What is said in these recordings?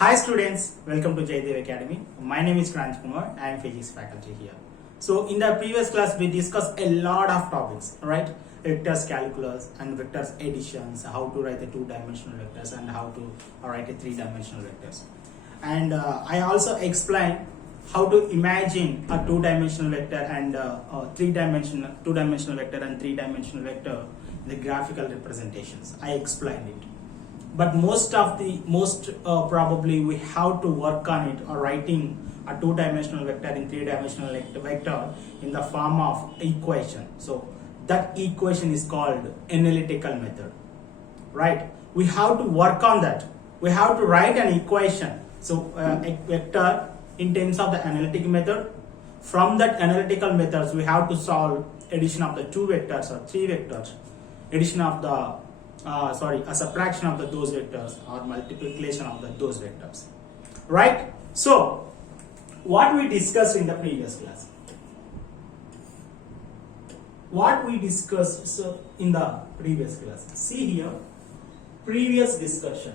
Hi students, welcome to Jaydev Academy. My name is Kranj Kumar. I am physics faculty here. So in the previous class we discussed a lot of topics, right? Vectors calculus and vectors additions, how to write the two-dimensional vectors and how to write a three-dimensional vectors. And I also explained how to imagine a two-dimensional vector and three-dimensional two-dimensional vector and three-dimensional vector in the graphical representations. I explained it. But most probably we have to work on it or writing a two-dimensional vector in three-dimensional vector in the form of equation. So that equation is called analytical method, right? We have to work on that. We have to write an equation. So a vector in terms of the analytic method. From that analytical methods, we have to solve addition of the two vectors or three vectors, addition of the a subtraction of those vectors or multiplication of those vectors, right? So what we discussed in the previous class, see here, previous discussion.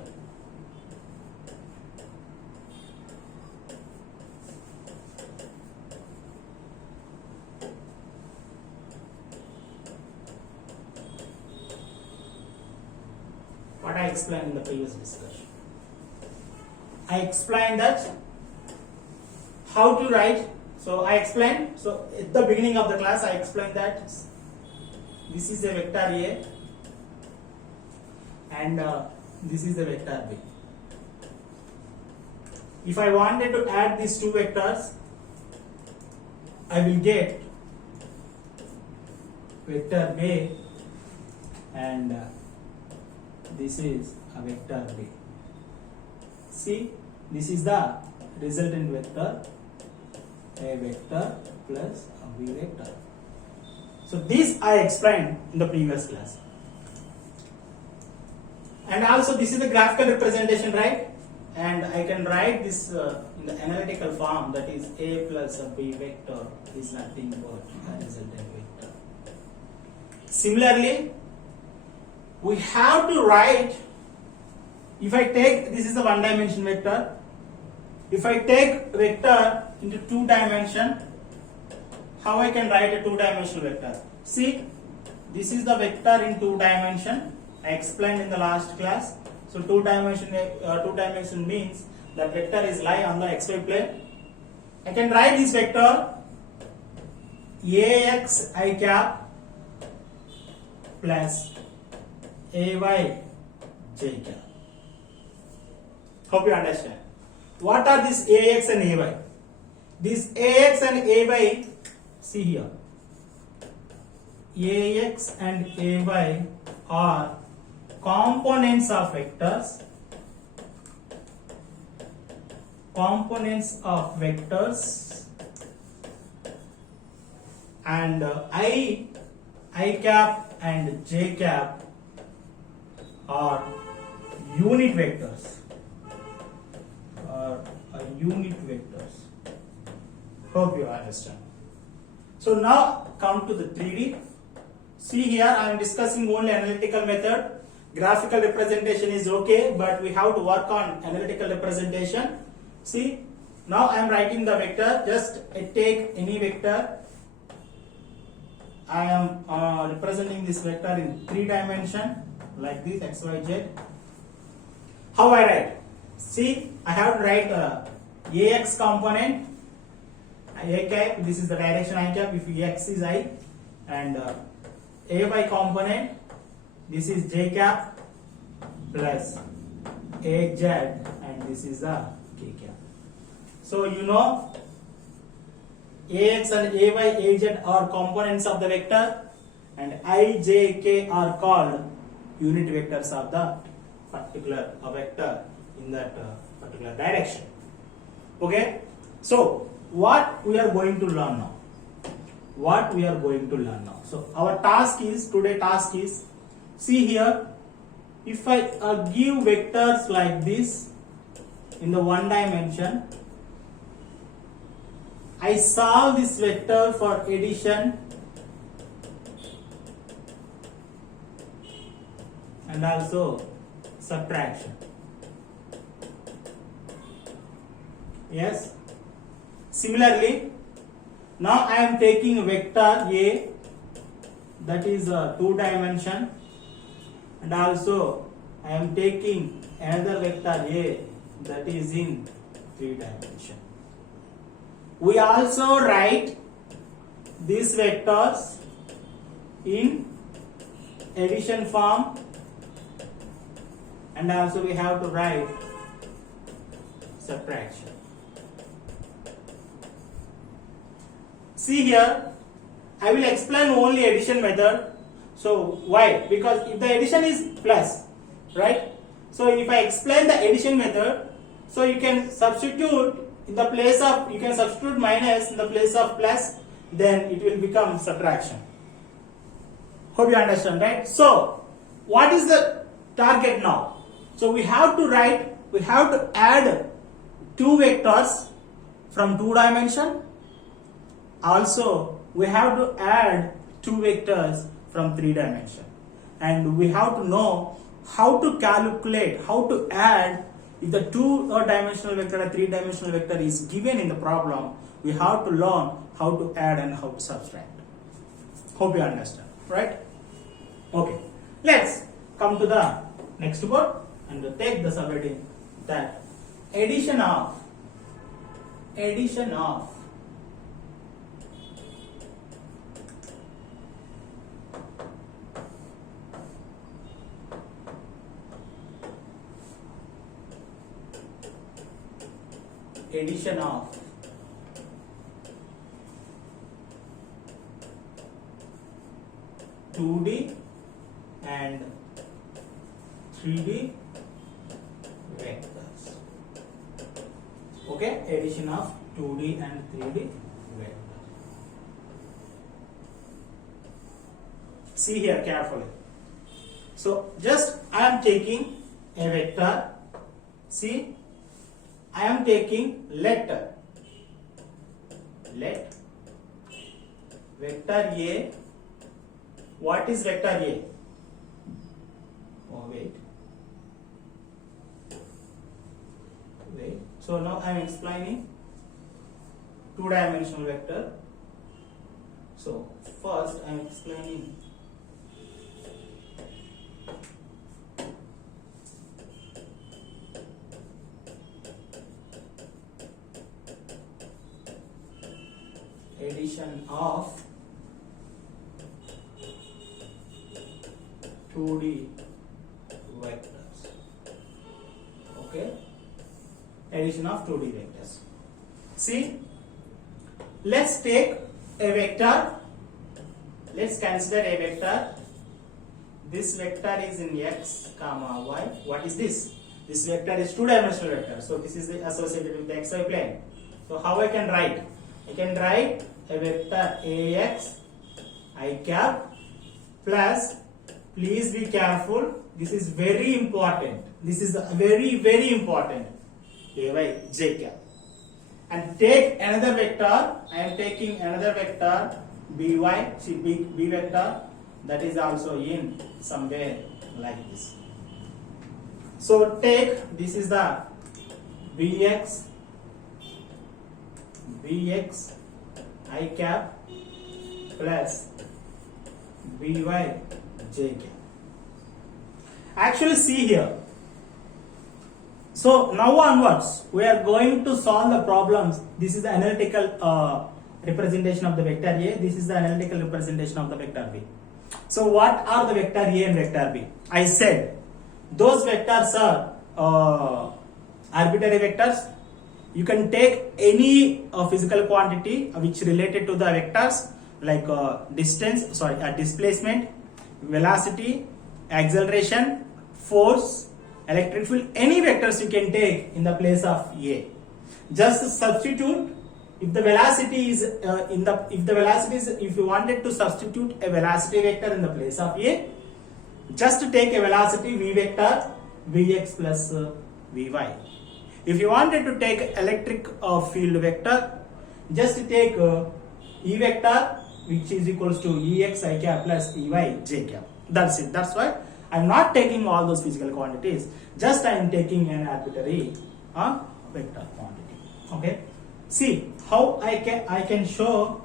What I explained in the previous discussion. I explained that how to write. So at the beginning of the class I explained that this is a vector A and this is a vector B. If I wanted to add these two vectors, I will get vector A and this is a vector B. See, this is the resultant vector, a vector plus a B vector. So this I explained in the previous class. And also this is the graphical representation, right? And I can write this in the analytical form, that is A plus a B vector is nothing but a resultant vector. Similarly, we have to write, if I take, this is a one dimension vector, if I take vector into two dimension, how I can write a two dimensional vector? See, this is the vector in two dimension. I explained in the last class. So two dimension means that vector is lie on the xy plane. I can write this vector ax I cap plus ay j cap. Hope you understand. What are these ax and ay? These ax and ay, see here, ax and ay are components of vectors, and I cap and j cap are unit vectors. Hope you understand. So now come to the 3D. See here, I am discussing only analytical method. Graphical representation is okay, but we have to work on analytical representation. See, now I am writing the vector. Just take any vector. I am representing this vector in three dimension like this, x, y, z. How I write? See, I have to write ax component, a cap, this is the direction I cap, if x is I, and ay component, this is j cap plus az, and this is the k cap. So you know ax and ay, az are components of the vector, and I, j, k are called unit vectors of the particular vector in that particular direction. Okay, so what we are going to learn now? So our today task is, see here, if I give vectors like this in the one dimension, I solve this vector for addition and also subtraction. Yes. Similarly, now I am taking vector A, that is a 2 dimension, and also I am taking another vector A that is in 3 dimension. We also write these vectors in addition form, and also we have to write subtraction. See here, I will explain only addition method. So why? Because if the addition is plus, right? So if I explain the addition method, so you can substitute in the place of, you can substitute minus in the place of plus, then it will become subtraction. Hope you understand, right? So what is the target now? So we have to add two vectors from 2 dimension. Also we have to add two vectors from 3 dimension, and we have to know how to calculate, how to add. If the 2 dimensional vector and 3 dimensional vector is given in the problem, we have to learn how to add and how to subtract. Hope you understand, right? Okay, let's come to the next word and take the subheading that addition of addition of addition of 2D and 3D vectors. Okay, addition of 2D and 3D vectors. See here carefully. So just I am taking a vector. See, I am taking let vector A. What is vector A? Oh wait. So now I am explaining 2-dimensional vector. So first I am explaining addition of 2D vectors. Okay, addition of 2D vectors. See, let's take a vector. Let's consider a vector. This vector is in x comma y. What is this? This vector is 2-dimensional vector. So this is associated with the xy plane. So how I can write? I can write a vector ax I cap plus, please be careful, this is very important, this is very very important, ay j cap, and take another vector. I am taking another vector by, see b vector, that is also in somewhere like this. So take, this is the bx I cap plus by j cap. Actually see here. So now onwards we are going to solve the problems. This is the analytical representation of the vector A. This is the analytical representation of the vector B. So what are the vector A and vector B? I said those vectors are arbitrary vectors. You can take any physical quantity which related to the vectors, like displacement, velocity, acceleration, force, electric field. Any vectors you can take in the place of A. Just substitute. If the velocity is if you wanted to substitute a velocity vector in the place of A, just take a velocity v vector vx plus vy. If you wanted to take electric field vector, just take E vector, which is equals to Ex I cap plus Ey j cap. That's it. That's why I am not taking all those physical quantities. Just I am taking an arbitrary vector quantity. Okay, see how I can show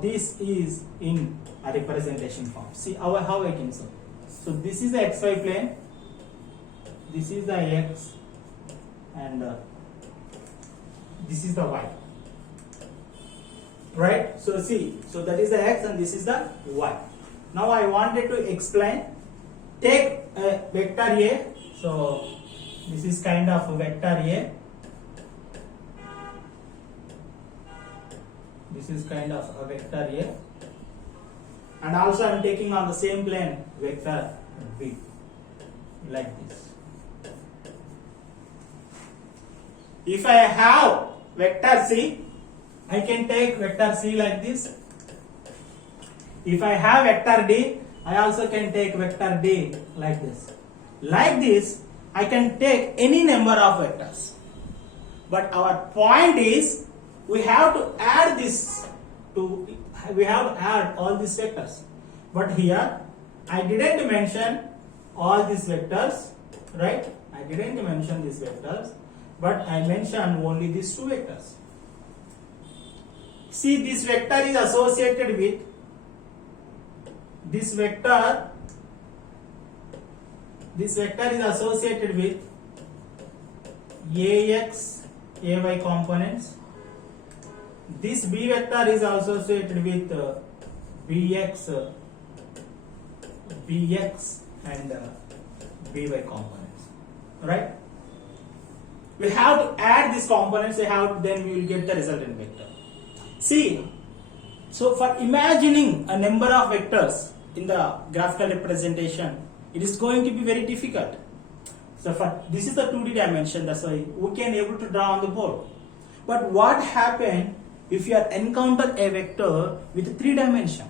this is in a representation form. See how I can show. So this is the xy plane, this is the x, and this is the y. Right? So see, so that is the x and this is the y. Now I wanted to explain. Take a vector A. So this is kind of a vector A. This is kind of a vector A. And also I am taking on the same plane vector B. Like this. If I have vector C, I can take vector C like this. If I have vector D, I also can take vector D like this. Like this, I can take any number of vectors. But our point is, we have to add all these vectors. But here, I didn't mention all these vectors, right? I didn't mention these vectors, but I mentioned only these two vectors. See, this vector is associated with this vector is associated with ax, ay components. This b vector is associated with bx and by components. Right? We have to add these components. Then we will get the resultant vector. See, so for imagining a number of vectors in the graphical representation, it is going to be very difficult. So this is the 2D dimension, that's why we can able to draw on the board. But what happens if you encounter a vector with 3 dimension?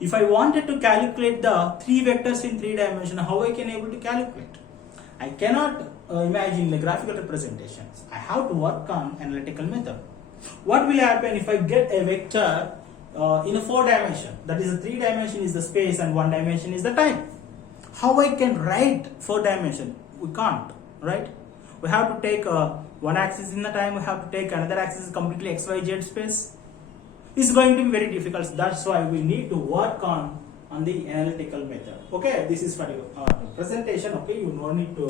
If I wanted to calculate the 3 vectors in 3 dimension, how I can able to calculate? I cannot imagine the graphical representations. I have to work on analytical method. What will happen if I get a vector in a 4 dimension? That is, a 3 dimension is the space and 1 dimension is the time. How I can write 4 dimension? We can't, right? We have to take one axis in the time, we have to take another axis completely XYZ space. It's going to be very difficult. That's why we need to work on the analytical method. Okay, this is for your presentation. Okay, you no need to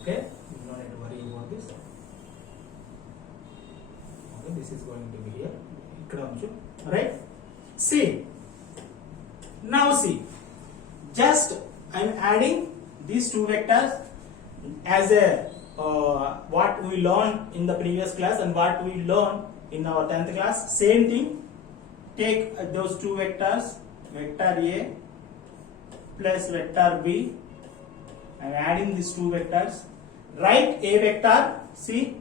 okay, you no need to worry about this. Okay, this is going to be here. Right? See. Now see. Just I am adding these 2 vectors as a what we learned in the previous class and what we learned in our 10th class. Same thing. Take those 2 vectors, vector A plus vector B. I am adding these 2 vectors. Write A vector. See.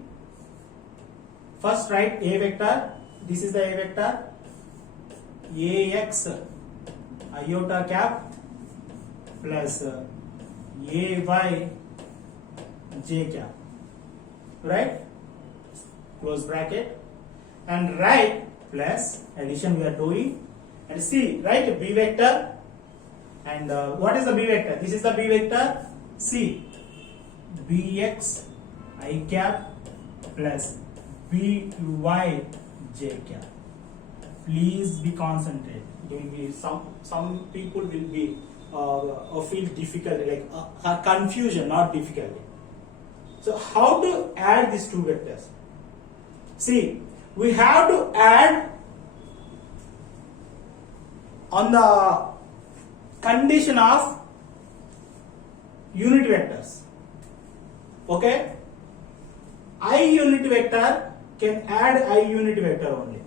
First write A vector. This is the A vector. Ax iota cap plus ay j cap, right? Close bracket, and write plus addition we are doing, and see, write b vector, and what is the b vector? This is the b vector. See, bx I cap plus by j cap. Please be concentrated. It will be some people will be feel difficult, like confusion, not difficulty. So how to add these 2 vectors? See, we have to add on the condition of unit vectors. Okay? I unit vector can add I unit vector only.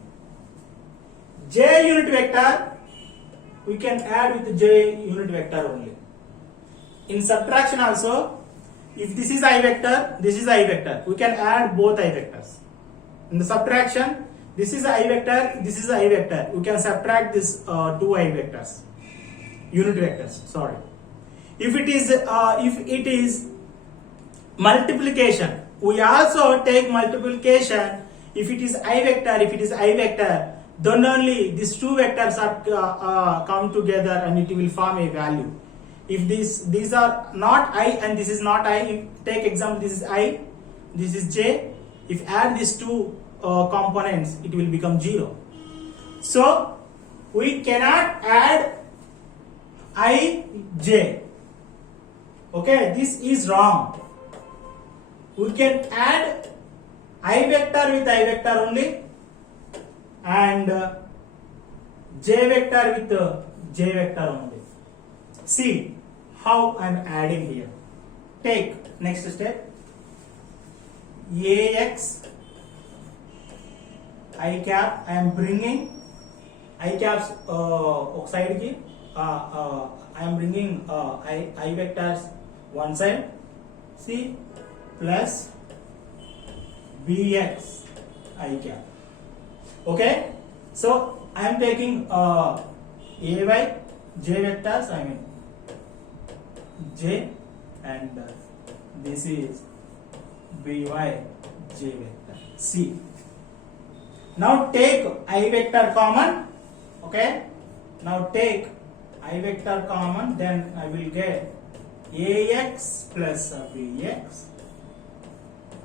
J unit vector we can add with J unit vector only. In subtraction also, if this is I vector, this is I vector, we can add both I vectors. In the subtraction, this is I vector, this is I vector, we can subtract this 2 I vectors, unit vectors, sorry. If it is multiplication, we also take multiplication. If it is I vector, then only these 2 vectors are come together and it will form a value. if these are not I and this is not I, if take example, this is I, this is J, if add these two components, it will become 0. So we cannot add I, J. Okay, this is wrong. We can add I vector with I vector only, and J vector with J vector only. See how I am adding here. Take next step. Ax I cap, I am bringing I caps side ki. I am bringing I vectors one side. See, plus Bx I cap. Okay, so I am taking Ay J vectors, I mean J, and this is By J vector. C. Now take I vector common. Okay, now take I vector common, then I will get Ax plus Bx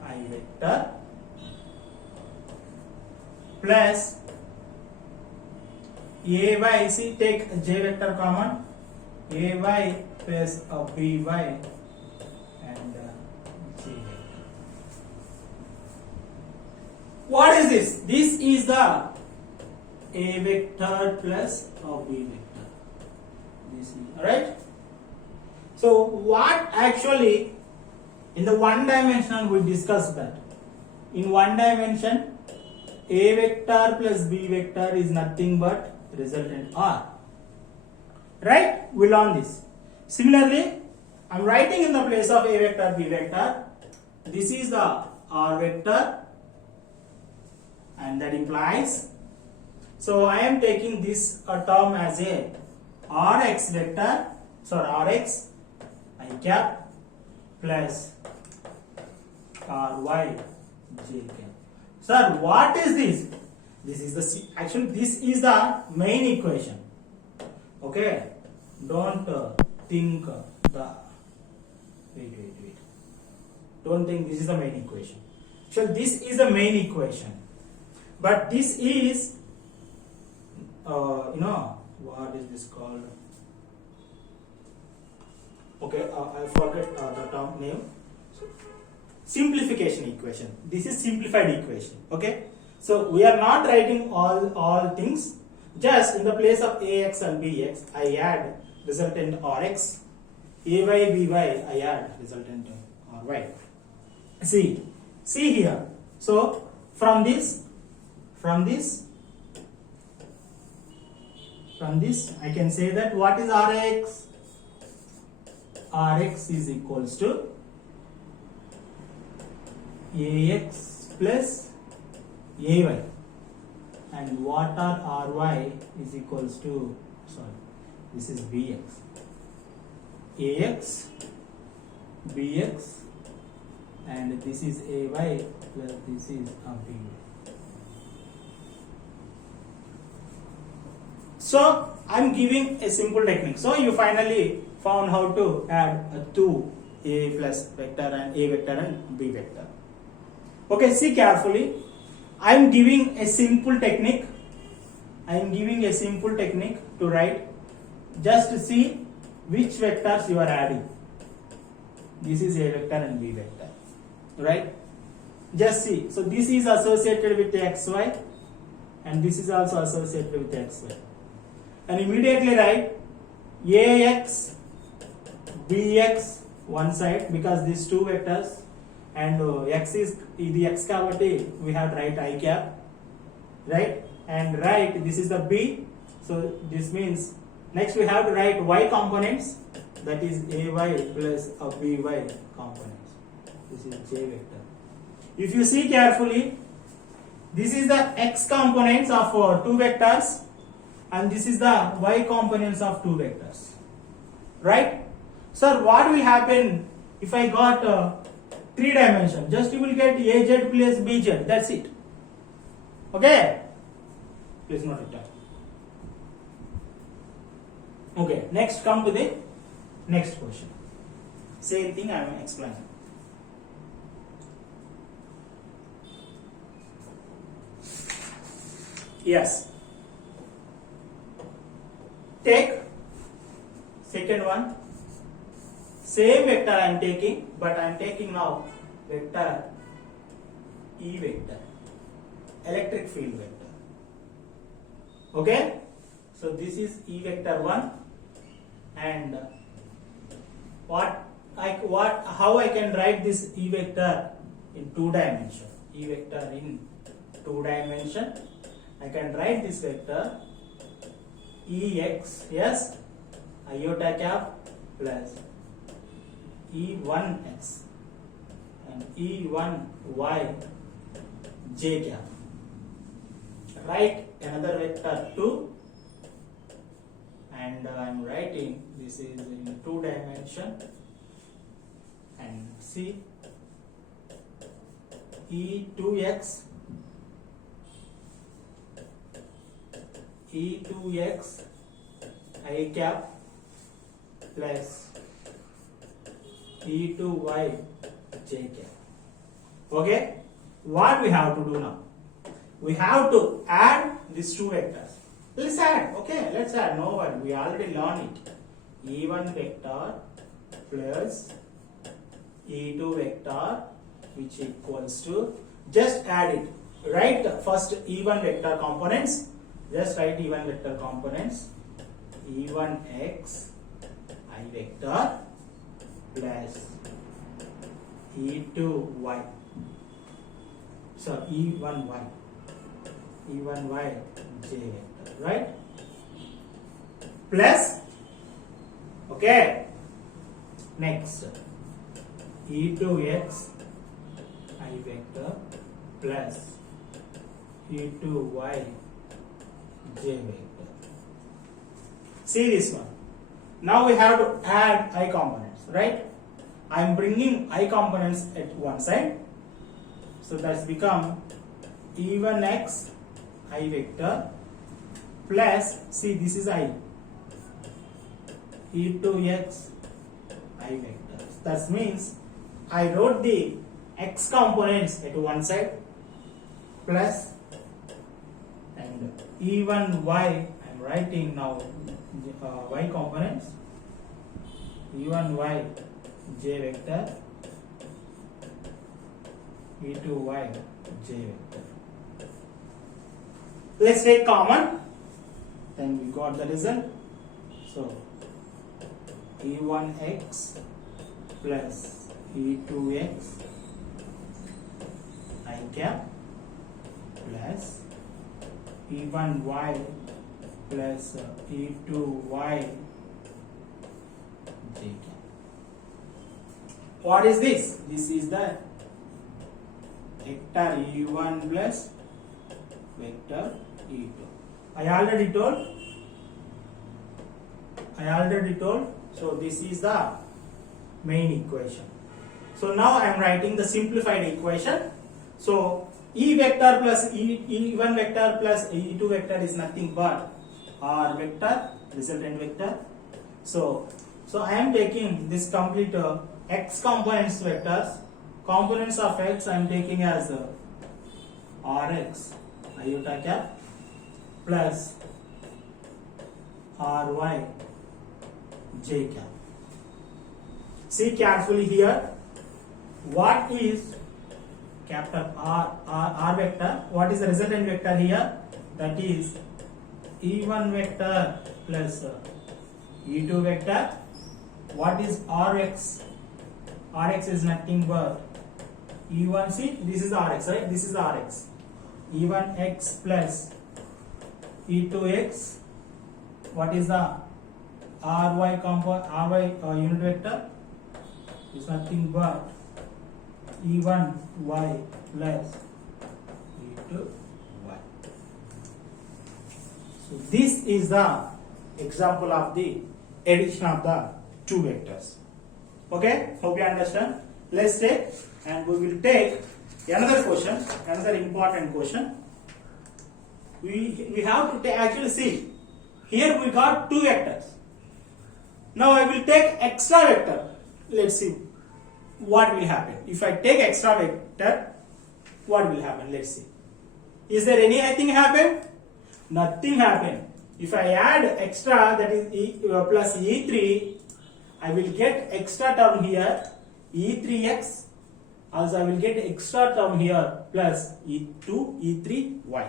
I vector plus Ay, see, take J vector common, Ay plus By and J vector. What is this? This is the A vector plus B vector. This is alright. So what actually in the one dimensional we discussed that. In one dimension, A vector plus B vector is nothing but resultant R. Right? We learn this. Similarly, I am writing in the place of A vector, B vector. This is the R vector, and that implies, so I am taking this term as a Rx vector, Rx I cap plus Ry J cap. Sir, what is this? This is the actually this is the main equation. Okay, don't think the wait. Don't think this is the main equation. So this is the main equation, but this is what is this called? Okay, I forget the term name. Simplification equation. This is simplified equation. Okay, so we are not writing all things. Just in the place of Ax and Bx, I add resultant Rx. Ay, By, I add resultant Ry. See here. So from this, I can say that what is Rx? Rx is equals to Ax plus Ay, and what are Ry is equals to, this is Bx. Ax, Bx, and this is Ay plus this is By. So I am giving a simple technique. So you finally found how to add two A plus vector and A vector and B vector. Okay, see carefully. I am giving a simple technique. To write. Just see which vectors you are adding. This is A vector and B vector. Right? Just see. So this is associated with xy, and this is also associated with xy. And immediately write Ax, Bx one side, because these two vectors, and x is the x cavity, we have to write I cap, right? And write this is the B, so this means next we have to write y components, that is Ay plus By components. This is J vector. If you see carefully, this is the x components of two vectors, and this is the y components of two vectors, right? Sir, what will happen if I got 3 dimension? Just you will get Az plus Bz, that's it. Okay, please note it down. Okay, next come to the Next question. Same thing I am explaining. Yes. Take second one. Same vector I am taking, but I am taking now vector E vector, electric field vector. Okay? So this is E vector 1, and how I can write this E vector in 2 dimension? E vector in 2 dimension. I can write this vector Ex, yes, iota cap plus E1x and E1y j cap. Write another vector 2, and I am writing this is in 2 dimension, and see E2x I cap plus E2y j cap. Okay, what we have to do now? We have to add these 2 vectors. Let's add. Okay, let's add. No one. We already learned it. E1 vector plus E2 vector, which equals to, just add it. Write the first E1 vector components. Just write E1 vector components. E1x I vector plus E2y. So E1y j vector, right? Plus, okay, next E2x I vector plus E2y j vector. See this one. Now we have to add I components, right? I am bringing I components at one side, so that's become E1x I vector plus, see this is I, E2x I vector. That means I wrote the x components at one side plus, and E1y I am writing now y components, E1y j vector, E2y j vector. Let's take common, then we got the result. So E1x plus E2x I cap plus E1y plus E2y j cap. What is this? This is the vector E1 plus vector E2. I already told. So this is the main equation. So now I am writing the simplified equation. So E vector plus E1 vector plus E2 vector is nothing but R vector, resultant vector. So I am taking this complete x components vectors. Components of x I am taking as Rx iota cap plus Ry j cap. See carefully here. What is capital R vector? What is the resultant vector here? That is E1 vector plus E2 vector. What is Rx? Rx is nothing but E1. See, this is Rx, right? This is Rx. E1x plus E2x. What is the Ry unit vector? Is nothing but E1y plus E2y. So this is the example of the addition of the 2 vectors. Okay, hope you understand. Let's take, and we will take another question, another important question. We have to actually see here we got 2 vectors. Now I will take extra vector. Let's see what will happen. If I take extra vector, what will happen? Let's see. Is there anything happen? Nothing happen. If I add extra, that is plus E3, I will get extra term here, E3x. Also I will get extra term here plus E2, E3y.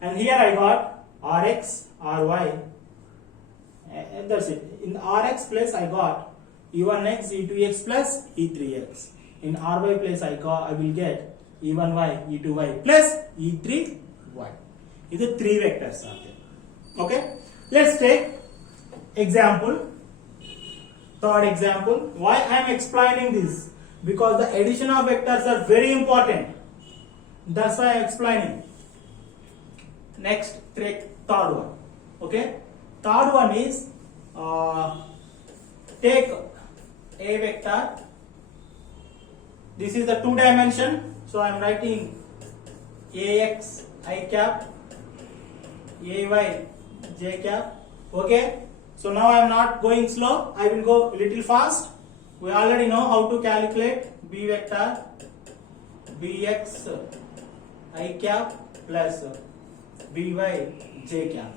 And here I got Rx, Ry. And that's it. In Rx place I got E1x, E2x plus E3x. In Ry place I will get E1y, E2y plus E3y. These are three vectors are there. Okay. Let's take example. Third example. Why I am explaining this? Because the addition of vectors are very important. That's why I am explaining. Next, take third one. Okay. Third one is take a vector. This is the two dimension. So I am writing ax I cap, ay j cap. Okay. So now I am not going slow. I will go a little fast. We already know how to calculate b vector bx I cap plus by j cap.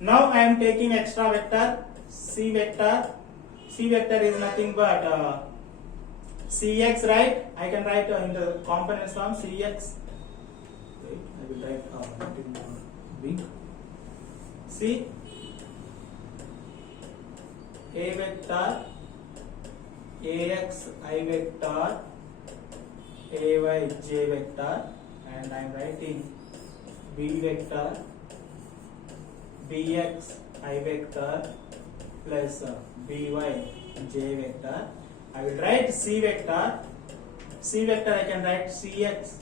Now I am taking extra vector c vector. C vector is nothing but cx, right? I can write in the components form cx. Wait, I will write big c a vector ax I vector ay j vector, and I am writing b vector bx I vector plus by j vector. I will write c vector. C vector I can write cx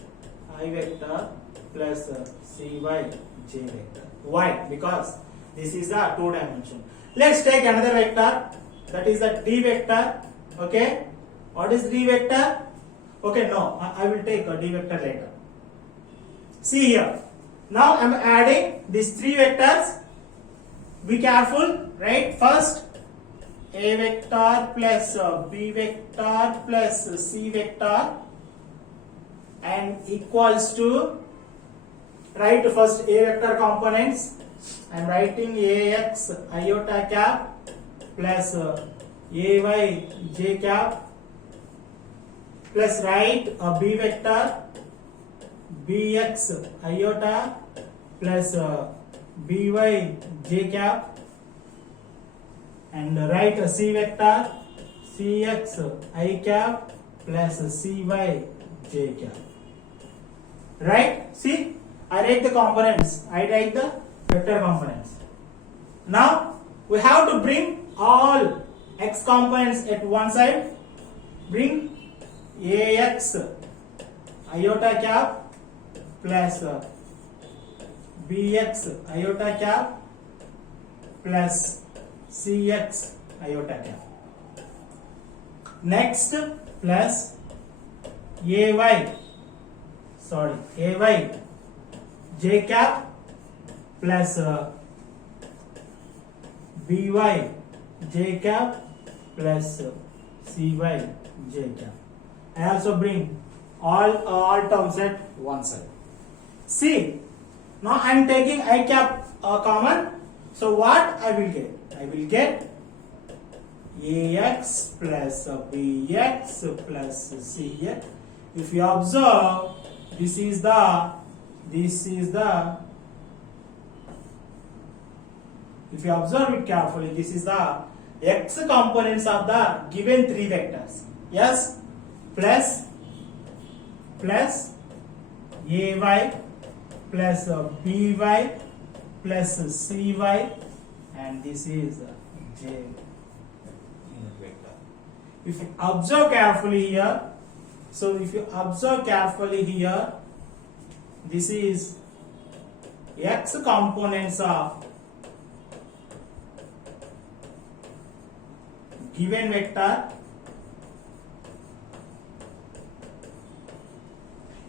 I vector plus cy j vector. Why? Because this is a two dimension. Let's take another vector, that is a d vector. Okay. What is d vector? Okay, no, I will take a d vector later. See here. Now I am adding these three vectors. Be careful, right? First, a vector plus b vector plus c vector and equals to, write first a vector components. I am writing ax iota cap plus ay j cap plus write a b vector bx iota plus by j cap, and write a c vector cx I cap plus cy j cap. Right? See, I write the components. I write the vector components. Now we have to bring all x components at one side. Bring ax iota cap plus bx iota cap plus cx iota cap. Next, plus ay j cap plus by j cap plus cy j cap. I also bring all terms at one side. See, now I am taking I cap common. So what I will get? I will get ax plus bx plus cx. If you observe, this is the if you observe it carefully, this is the x components of the given three vectors. Yes, plus ay plus by plus cy, and this is j unit vector. If you observe carefully here, so if you observe carefully here, this is x components of given vector.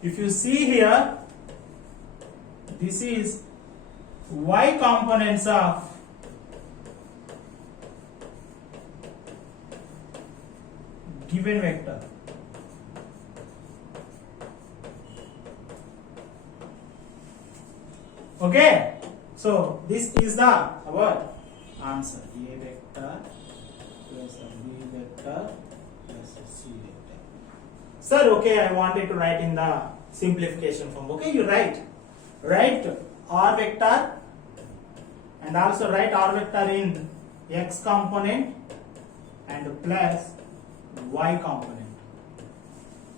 If you see here, this is y components of given vector. Okay, so this is the our answer. A vector plus B vector plus C vector. Sir, okay, I wanted to write in the simplification form. Okay, you write R vector and also write R vector in X component and plus Y component.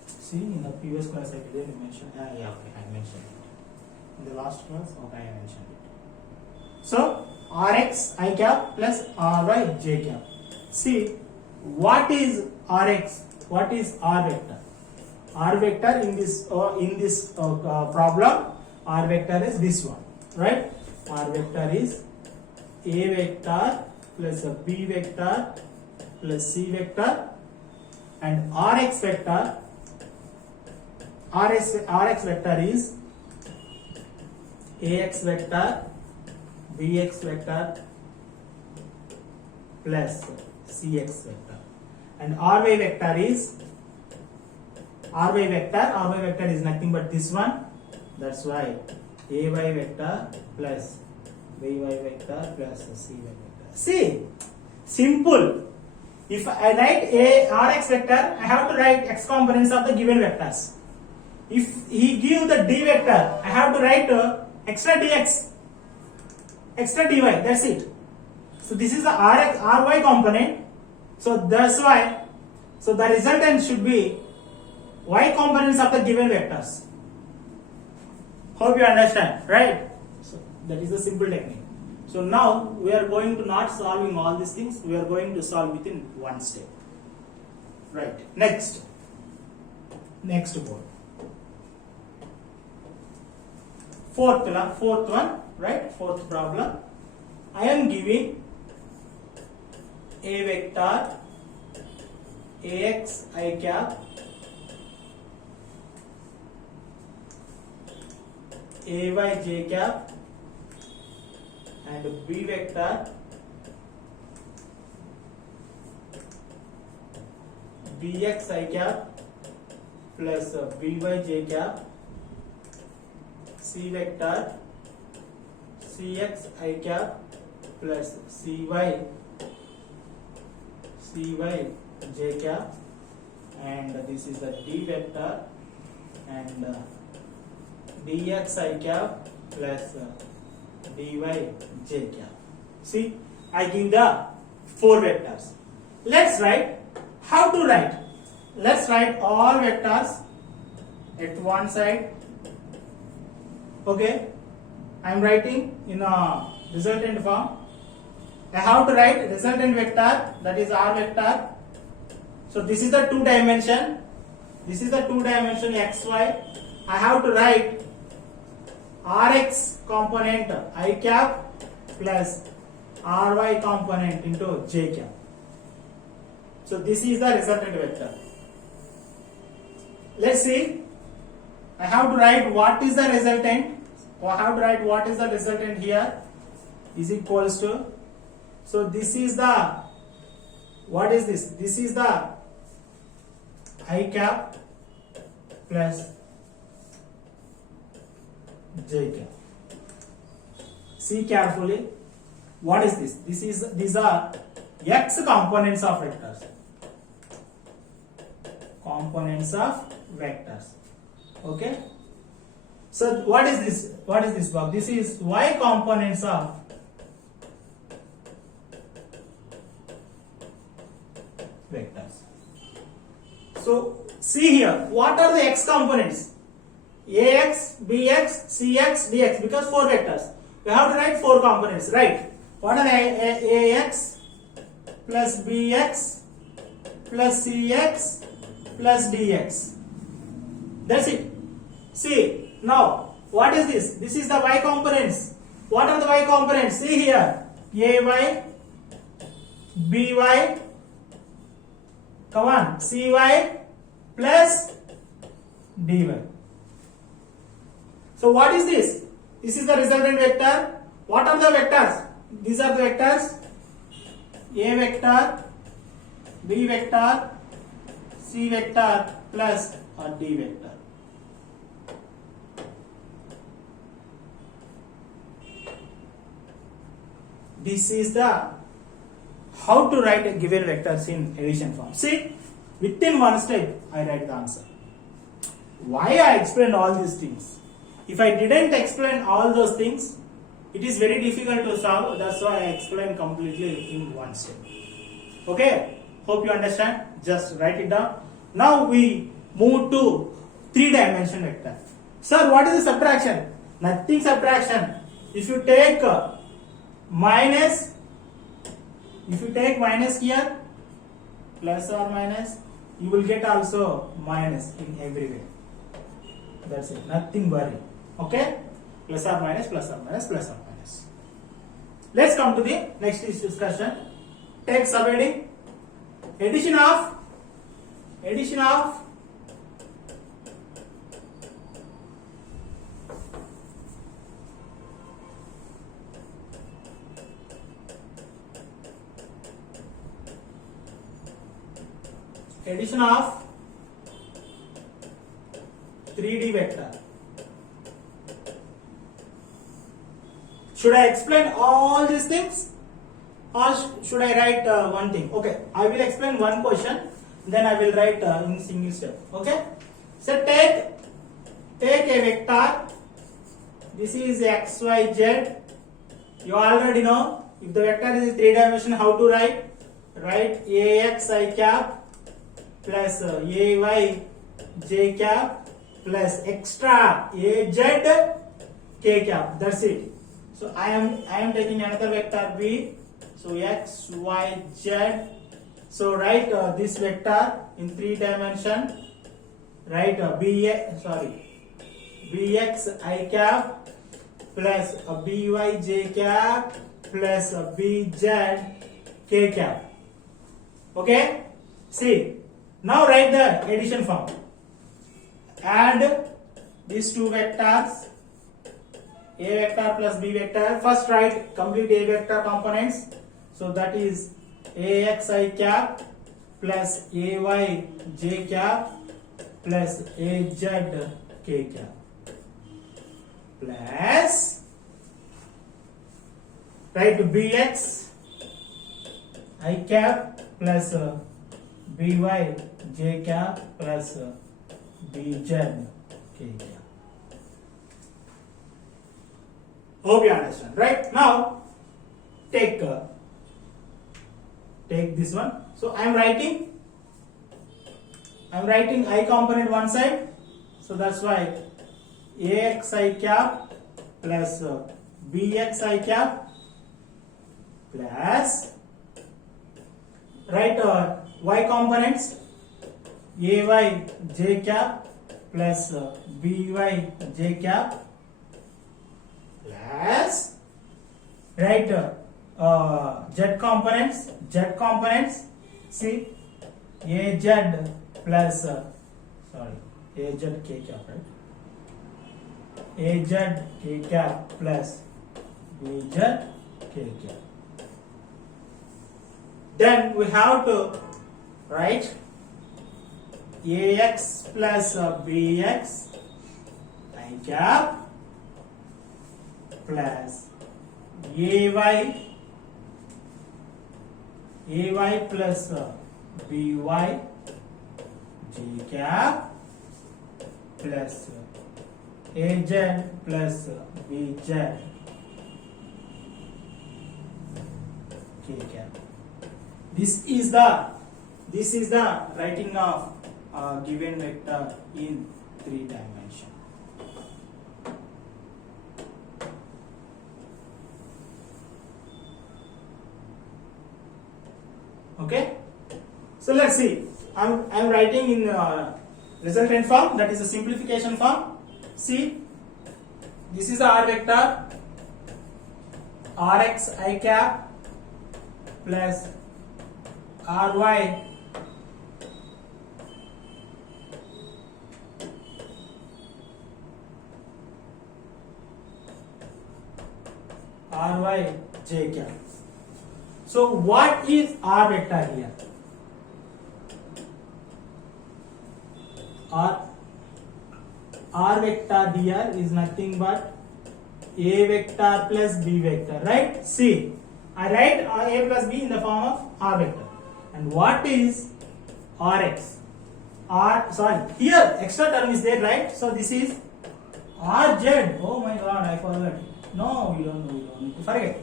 See, in the previous class I didn't mention. Yeah, okay, I mentioned it. In the last class, okay, I mentioned it. So, Rx I cap plus Ry j cap. See, what is Rx? What is R vector? R vector in this problem, R vector is this one, right? R vector is A vector plus a B vector plus C vector, and Rx vector is Ax vector, Bx vector plus Cx vector, and Ry vector is Ry vector is nothing but this one. That's why Ay vector plus By vector plus Cy vector. See, simple. If I write a Rx vector, I have to write x components of the given vectors. If he give the d vector, I have to write extra dx, extra dy. That's it. So this is the Ry component. So that's why. So the resultant should be y components of the given vectors. Hope you understand, right? So that is the simple technique. So now we are going to not solving all these things. We are going to solve within one step. Right. Next board. Fourth one, right? Fourth problem. I am giving a vector Ax I cap Ay j cap and B vector Bx I cap plus By j cap, C vector Cx I cap plus Cy j cap, and this is the D vector and Dx I cap plus Dy j cap. See, I give the four vectors. Let's write. How to write? Let's write all vectors at one side. Okay, I am writing in a resultant form. I have to write resultant vector, that is R vector. So this is the two dimension. This is the two dimension xy. I have to write Rx component I cap plus Ry component into j cap. So this is the resultant vector. Let's see. I have to write what is the resultant. I have to write what is the resultant here is equals to. So this is the, what is this? This is the I cap plus j cap. See carefully. What is this? These are x components of vectors. Components of vectors. Okay. So what is this? What is this box? This is y components of vectors. So see here, what are the x components? Ax, Bx, Cx, Dx, because four vectors. We have to write four components, right? What are Ax plus Bx plus Cx plus Dx? That's it. See, now what is this? This is the y components. What are the y components? See here, Ay, By, come on, Cy plus Dy. So what is this? This is the resultant vector. What are the vectors? These are the vectors. A vector, B vector, C vector plus D vector. This is the how to write a given vectors in addition form. See, within one step I write the answer. Why I explained all these things? If I didn't explain all those things, it is very difficult to solve. That's why I explained completely in one step. Okay, hope you understand. Just write it down. Now we move to 3-dimension vector. Sir, what is the subtraction? Nothing subtraction. If you take minus here, plus or minus, you will get also minus in every way. That's it. Nothing worry. Okay? Plus or minus, plus or minus, plus or minus. Let's come to the next discussion. Take subheading. Addition of addition of 3D vector. Should I explain all these things or should I write one thing? Okay, I will explain one question, then I will write in single step. Okay, so take a vector. This is x, y, z. You already know if the vector is 3-dimensional, how to write? Write ax I cap plus ay j cap plus extra az k cap. That's it. So I am taking another vector b. So x, y, z. So write this vector in 3 dimension. Write bx I cap plus by j cap plus bz k cap. Okay. See. Now write the addition form. Add these two vectors, a vector plus b vector. First write complete a vector components. So that is ax I cap plus ay j cap plus az k cap plus write bx I cap plus by j cap plus bz k cap. Hope you understand. Right now, take this one. So I am writing I component one side. So that's why ax I cap plus bx I cap plus write y components ay j cap plus by j cap plus write z components see az plus az k cap, right? Az k cap plus bz k cap. Then we have to write ax plus bx I cap plus ay plus by j cap plus az plus bz k cap. This is the writing of given vector in 3 dimension. Okay, so let's see. I'm writing in resultant form, that is a simplification form. See, this is the r vector rx I cap plus ry j cap. So what is r vector here? or r vector here is nothing but a vector plus b vector, right? See, I write a plus b in the form of r vector. And what is rx? Here extra term is there, right? So this is rz. Oh my god, I forgot. No, we don't need to forget.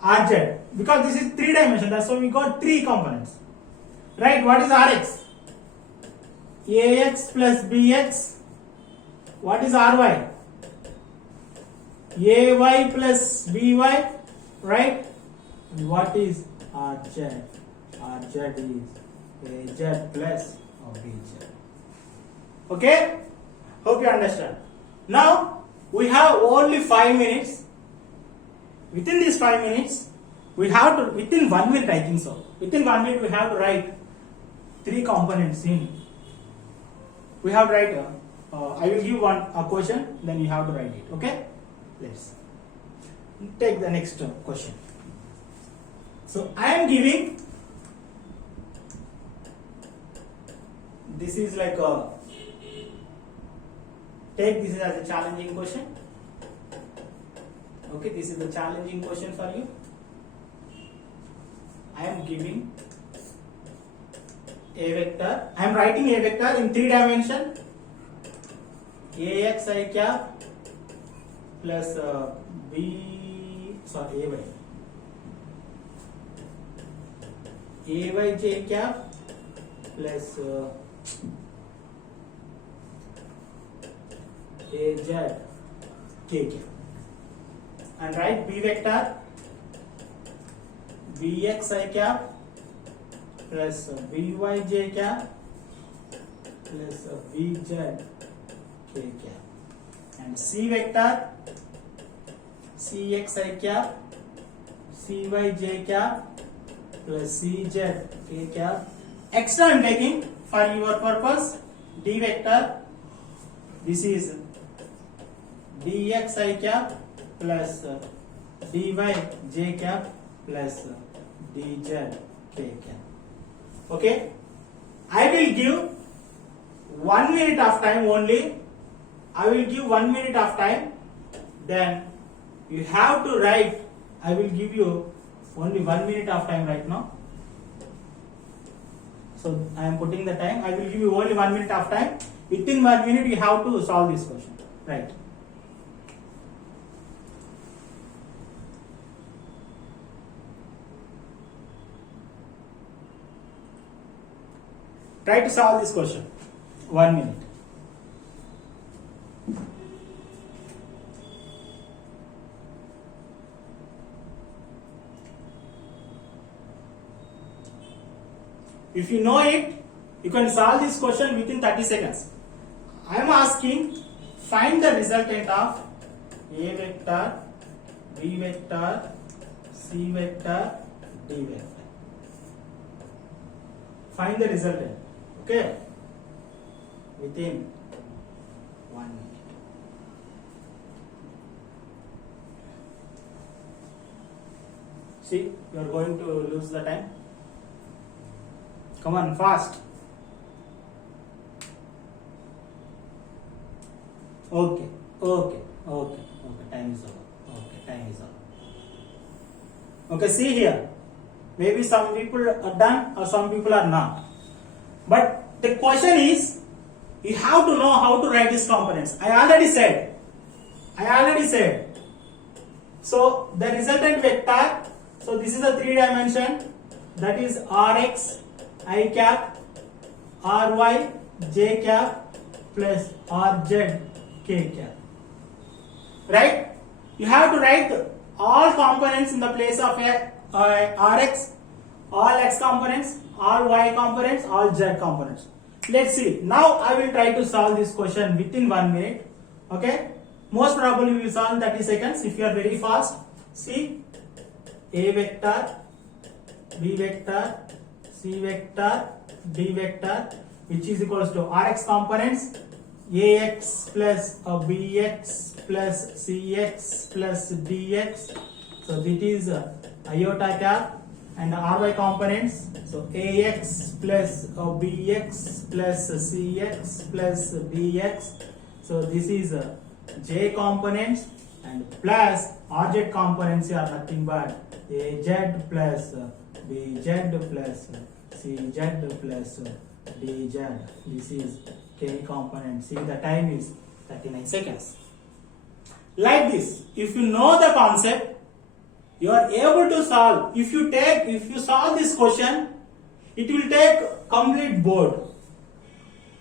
Rz, because this is 3 dimensional, that's why we got 3 components, right? What is rx? Ax plus bx. What is ry? Ay plus by, right? And what is rz? Rz is az plus bz. Okay, hope you understand. Now we have only 5 minutes. Within these 5 minutes, we have to, within 1 minute I think so, within 1 minute we have to write 3 components in. We have to write, I will give a question, then you have to write it, okay? Let's take the next question. So I am giving, this is like a, take this as a challenging question. Okay, this is a challenging question for you. I am giving a vector. I am writing a vector in 3 dimensions. Ax I cap plus ay j cap plus az k cap. And write b vector bx I cap plus by j cap plus bz k cap, and c vector cx I cap cy j cap plus cz k cap. Extra I am taking for your purpose d vector, this is dx I cap plus dy j cap plus dz k cap. Okay, I will give 1 minute of time only. I will give 1 minute of time, then you have to write. I will give you only 1 minute of time right now. So I am putting the time. I will give you only 1 minute of time. Within 1 minute you have to solve this question, right? Try to solve this question. 1 minute. If you know it, you can solve this question within 30 seconds. I am asking, find the resultant of a vector, b vector, c vector, d vector. Find the resultant. Okay, within 1 minute. See, you are going to lose the time. Come on, fast. Okay, time is over. Okay, see here. Maybe some people are done or some people are not. But the question is, you have to know how to write these components. I already said. So the resultant vector, so this is a 3 dimension, that is rx I cap ry j cap plus rz k cap. Right? You have to write all components in the place of rx, all x components, all y components, all z components. Let's see. Now I will try to solve this question within 1 minute. Okay? Most probably we will solve in 30 seconds if you are very fast. See, a vector, b vector, c vector, d vector, which is equals to rx components, ax plus bx plus cx plus dx. So this is iota cap and Ry components. So Ax plus Bx plus Cx plus Dx. So this is J components, and plus Rz components are nothing but Az plus Bz plus Cz plus Dz. This is K component. See, the time is 39 seconds. Like this, if you know the concept, you are able to solve. If you solve this question, it will take complete board.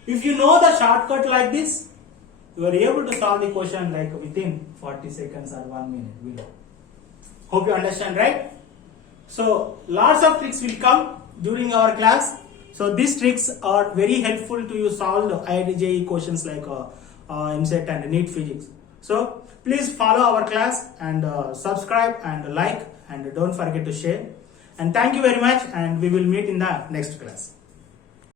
If you know the shortcut like this, you are able to solve the question like within 40 seconds or 1 minute below. Hope you understand, right? So lots of tricks will come during our class. So these tricks are very helpful to you solve the IIT questions like MCET and NEET physics. So please follow our class and subscribe and like, and don't forget to share. And thank you very much, and we will meet in the next class.